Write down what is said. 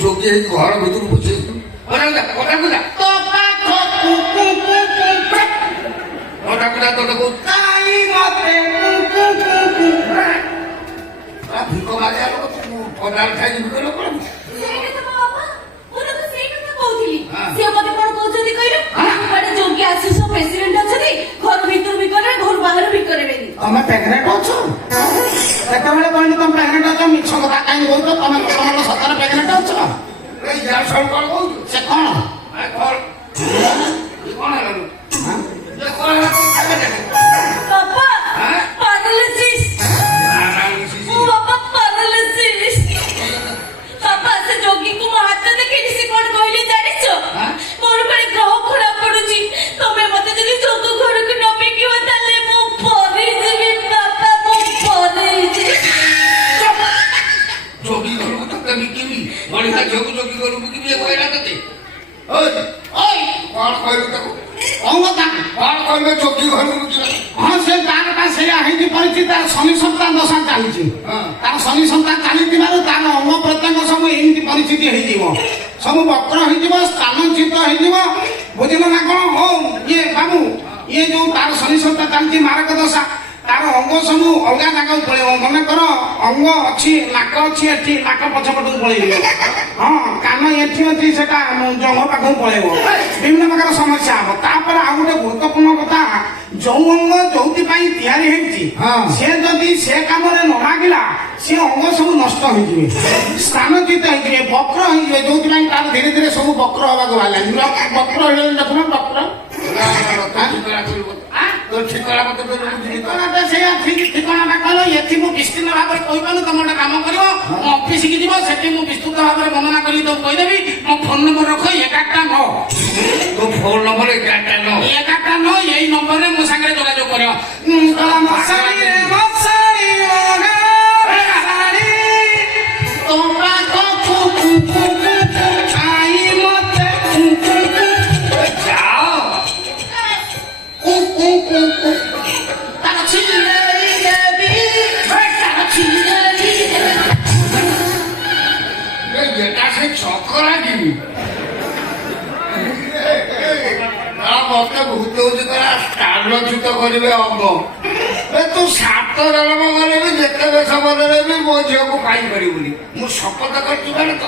ଯୋଗୀ ହେଇକି ଘର ଭିତରୁ ପଶି ଭିକ ମାରିବା ଲୋକ ପଦାର ଖାଇକି ଭିକ ଲୋକ ଯୋଗୀ ଆଶିଷ ପ୍ରେସିଡେଣ୍ଟ ଅଛନ୍ତି ଘର ଭିତରୁ ବି କରେ ଘର ବାହାରୁ ବି କରିବେନି। ତମେ ପ୍ରେଗନେଣ୍ଟ ଅଛ? କେତେବେଳେ କହିଲି ତମେ ପ୍ରେଗନେଣ୍ଟ ଅଛ? ମିଛ କଥା କାହିଁକି କହୁଛ? ତମେ ତମର ସତରେ ପ୍ରେଗନେଣ୍ଟ ଅଛ? ସବୁ କଣ କହୁଛୁ? ସେ କଣ ଯୋଗୀଙ୍କୁ ମୋ ହାତ ଦେଖେଇଲି ସେ କଣ କହିଲେ ଜାଣିଛ? ମୋର କାଳେ ଗ୍ରହ ଖରାପ ପଡୁଛି ତମେ ମତେ ଯଦି ଯୋଗ ଘରକୁ ନ ବିକିବ ତାହେଲେ ମୁଁ ପରେଇଯିବି ବାପା ମୁଁ ପରେଇଯିବି। ଯୋଗୀ ଘରକୁ ତତେ ବିକିବି ମଣିଷା ଝିଅକୁ ଯୋଗୀ ଘରକୁ ବିକିବି କହିଲା ତତେ କଣ କହିଲୁ ତାକୁ? କଣ କହିବେ ଯୋଗୀ ଘରକୁ ବିକିବ? ହଁ ସେ ତାରଟା ସେଇଆ ହେଇକି ପଡିଛି ତାର ଶନି ସନ୍ତାନ ଦଶା ଚାଲିଛି ତାର ଶନି ସନ୍ତାନ ଚାଲିଥିବାରୁ ତାର ଅଙ୍ଗ ପ୍ରତ୍ୟଙ୍ଗ ସବୁ ଏମିତି ପରିସ୍ଥିତି ହେଇଯିବ ସବୁ ବକ୍ର ହେଇଯିବ ସ୍ଥାନଚ୍ୟୁତ ହେଇଯିବ ବୁଝିଲ ନା କଣ? ହଉ ଇଏ ବାବୁ ଇଏ ଯୋଉ ତାର ଶନି ସନ୍ତାନ ଚାଲିଛି ମାରକ ଦଶା ତାର ଅଙ୍ଗ ସବୁ ଅଲଗା ଜାଗାକୁ ପଳେଇବ ମନେକର ଅଙ୍ଗ ଅଛି ନାକ ଅଛି ଏଠି ନାକ ପଛପଟକୁ ପଳେଇବ ହଁ କାନ ଏଠି ଅଛି ସେଟା ଜଙ୍ଘ ପାଖକୁ ପଳେଇବ ବିଭିନ୍ନ ପ୍ରକାର ସମସ୍ୟା ହବ। ତାପରେ ଆଉ ଗୋଟେ ଗୁରୁତ୍ୱପୂର୍ଣ୍ଣ କଥା ଯୋଉ ଅଙ୍ଗ ଯୋଉଥିପାଇଁ ତିଆରି ହେଇଛି ସେ ଯଦି ସେ କାମରେ ନ ଲାଗିଲା ସେ ଅଙ୍ଗ ସବୁ ନଷ୍ଟ ହେଇଯିବେ ସ୍ଥାନଚ୍ୟୁତ ହେଇଯିବେ ବକ୍ର ହେଇଯିବେ ଯୋଉଥିପାଇଁ ତାର ଧୀରେ ଧୀରେ ସବୁ ବକ୍ର ହବାକୁ ବାହାରିଲାନି ବକ୍ର ହେଇଗଲେ ଦେଖୁନ ବକ୍ର ଠିକଣାଟା କହିଲ ଏଠି ମୁଁ ବିସ୍ତୀର୍ଣ୍ଣ ଭାବରେ କହିପାରୁନି ତମେ ଗୋଟେ କାମ କରିବ ମୋ ଅଫିସକି ଯିବ ସେଠି ମୁଁ ବିସ୍ତୃତ ଭାବରେ ବର୍ଣ୍ଣନା କରି ତମକୁ କହିଦେବି ମୋ ଫୋନ ନମ୍ବର ରଖ 11ଟା 9 ତୋ ଫୋନ ନମ୍ବର 11ଟା 9 ଏଇ ନମ୍ବରରେ ମୋ ସାଙ୍ଗରେ ଯୋଗାଯୋଗ କରିବ। ଛକରା ଯିବି ମତେ ଭୂତ ହଉଛି ସ୍ଥାନଚ୍ୟୁତ କରିବେ ଅଙ୍ଗ ତୁ 7 ଜନ୍ମ ଗଲେ ବି ଯେତେ ବେଶ ବଦଳେ ବି ମୋ ଝିଅକୁ ପାଇପାରିବୁନି ମୁଁ ଶପଥ କରିଛି ତ